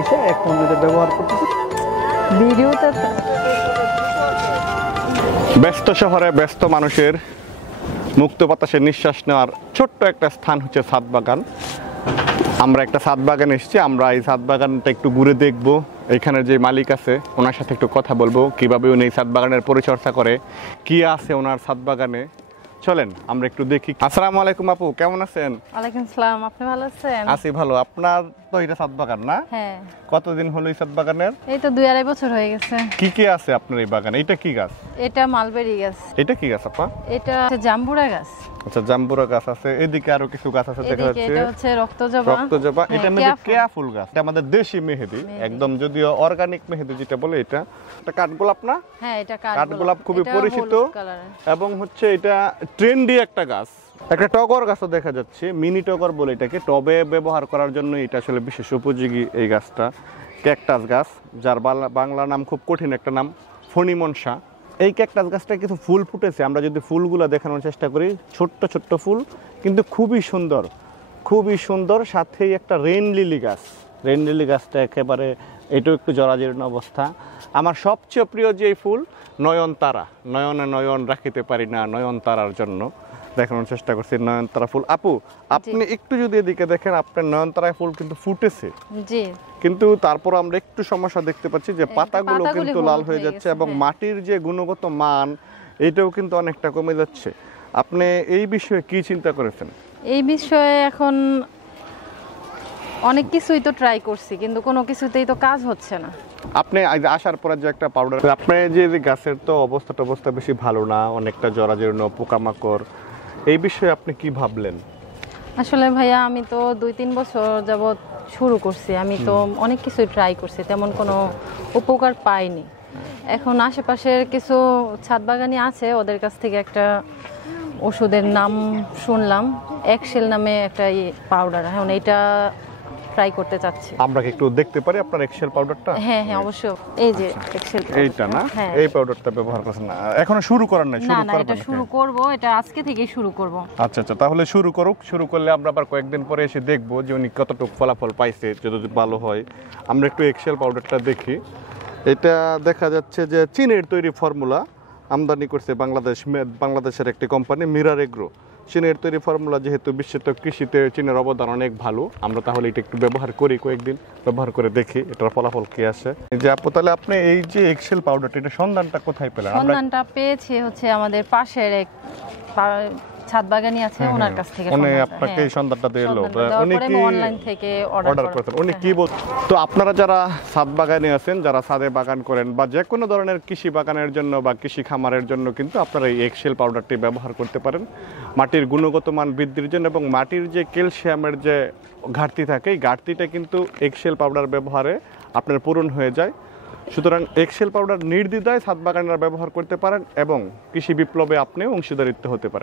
এসে এখন যেটা ব্যবহার করতেছি ভিডিওতে ব্যস্ত শহরে ব্যস্ত মানুষের মুক্ত বাতাসে নিঃশ্বাস নেওয়ার ছোট্ট একটা স্থান হচ্ছে ছাদ বাগান। আমরা একটা ছাদ বাগানে এসেছি, আমরা এই ছাদ বাগানটা একটু ঘুরে দেখব। এখানে যে মালিক আছে ওনার সাথে একটু কথা বলবো, কিভাবে উনি এই ছাদ বাগানের পরিচর্যা করে, কি আছে ওনার ছাদ বাগানে। চলেন আমরা একটু দেখি। আসসালামু আলাইকুম আপু, কেমন আছেন? ওয়ালাইকুম আসসালাম, আপনি ভালো আছেন? আছি ভালো। আপনার তো এটা ছাদ বাগান না? হ্যাঁ, কতদিন হলো এই ছাদ বাগানের? এই তো 2-2.5 বছর হয়ে গেছে। কি কি আছে আপনার এই বাগানে? এটা কি গাছ? এটা মালবেরি গাছ। এটা কি গাছ আপা? এটা হচ্ছে জাম্বুরা গাছ। আচ্ছা, জাম্বুরা গাছ আছে। এদিকে আরো কিছু গাছ আছে দেখা এদিকে যাচ্ছে। এটা হচ্ছে রক্তজবা। রক্তজবা, হ্যাঁ, এটা মধ্যে কেয়া ফুল গাছ। এটা আমাদের দেশি মেহেদি, একদম যদিও অর্গানিক মেহেদি যেটা বলে এটা। এটা কাঠগোলাপ না? হ্যাঁ, এটা কাঠগোলাপ খুবই এটা পরিচিত হলুদ কালারের। এবং হচ্ছে এটা ট্রেন্ডি একটা গাছ। একটা টগর গাছও দেখা যাচ্ছে, মিনি টগর বলে এটাকে। টবে ব্যবহার করার জন্য এটা আসলে বিশেষ উপযোগী এই গাছটা। ক্যাকটাস গাছ, যার বাংলা নাম খুব কঠিন একটা নাম, ফণিমনসা। এই ক্যাকটাস গাছটা কিছু ফুল ফুটেছে, আমরা যদি ফুলগুলো দেখানোর চেষ্টা করি, ছোট্ট ছোট্ট ফুল কিন্তু খুবই সুন্দর, খুবই সুন্দর। সাথেই একটা রেন লিলি গাছ, রেন লিলি গাছটা একেবারে এটাও একটু জরাজীর্ণ অবস্থা। আমার সবচেয়ে প্রিয় যে ফুল নয়নতারা, নয়নে নয়ন রাখিতে পারি না নয়নতারার জন্য, দেখানোর চেষ্টা করছি নয়নতারা ফুল। আপু আপনি একটু যদি এদিকে দেখেন, আপনার নয়নতারা ফুল কিন্তু ফুটেছে, জি, কিন্তু তারপর আমরা একটু সমস্যা দেখতে পাচ্ছি যে পাতাগুলো কিন্তু লাল হয়ে যাচ্ছে এবং মাটির যে গুণগত মান এটাও কিন্তু অনেকটা কমে যাচ্ছে। আপনি এই বিষয়ে কি চিন্তা করেছেন? এই বিষয়ে এখন অনেক কিছুই তো ট্রাই করছি, কিন্তু কোনো কিছুতেই তো কাজ হচ্ছে না। আপনি আসার পরে যে একটা পাউডার, আপনি যে গাছের তো অবস্থা বেশি ভালো না, অনেকটা জরাজীর্ণ, পোকামাকড়, এই বিষয়ে আপনি কি ভাবলেন? আসলে ভাইয়া আমি তো 2-3 বছর যাবত শুরু করছি, আমি তো অনেক কিছুই ট্রাই করছি, তেমন কোনো উপকার পাইনি। এখন আশেপাশের কিছু ছাদ বাগানি আছে, ওদের কাছ থেকে একটা ওষুধের নাম শুনলাম, এক্সেল নামে একটা পাউডার। এখন এটা ট্রাই করতে চাচ্ছি। আমরা কি একটু দেখতে পারি আপনার এক্সেল পাউডারটা? হ্যাঁ হ্যাঁ, অবশ্যই। এই যে এক্সেল, এইটা না? হ্যাঁ। এই পাউডারটা ব্যবহার করছেন না? এখনো শুরু করেন নাই? না শুরু না, করবেন এটা শুরু করব, এটা আজকে থেকেই শুরু করব। আচ্ছা আচ্ছা, তাহলে শুরু করুক। শুরু করলে আমরা আবার কয়েকদিন পরে এসে দেখবো যে উনি কতটুকু ফলাফল পাইছে। যদি ভালো হয় আমরা একটু এক্সেল পাউডারটা দেখি। এটা দেখা যাচ্ছে যে চীনের তৈরি ফর্মুলা, আমদানি করছে বাংলাদেশের একটি কোম্পানি মিরার এগ্রো। চীনের তৈরি ফর্মুলা, যেহেতু বিশ্বে তো কৃষিতে চীনের অবদান অনেক ভালো, আমরা তাহলে এটা একটু ব্যবহার করি, কয়েকদিন ব্যবহার করে দেখি এটার ফলাফল কি আসে। যে আপু, তাহলে আপনি এই যে এক্সেল পাউডারটা, এটা সন্ধানটা কোথায় পেলেন? সন্ধানটা পেয়েছি হচ্ছে আমাদের পাশের এক ছাদ বাগানি আছে, ওনার কাছ থেকে। উনি আপনাকে এই সন্ধানটা দিলো? উনি কি অনলাইন থেকে অর্ডার করেছেন? উনি কি বল? তো আপনারা যারা ছাদ বাগানে আছেন, যারা ছাদে বাগান করেন বা যে কোনো ধরনের কৃষি বাগানের জন্য বা কৃষি খামারের জন্য কিন্তু আপনারা এই এক্সেল পাউডারটি ব্যবহার করতে পারেন মাটির গুণগত মান বৃদ্ধির জন্য। এবং মাটির যে ক্যালসিয়ামের যে ঘাটতি থাকে, এই ঘাটতিটা কিন্তু এক্সেল পাউডার ব্যবহারে আপনার পূরণ হয়ে যায়। সুতরাং এক্সেল পাউডার নির্দ্বিধায় ছাদ বাগানেরা ব্যবহার করতে পারেন এবং কৃষি বিপ্লবে আপনিও অংশীদারিত্ব হতে পারেন।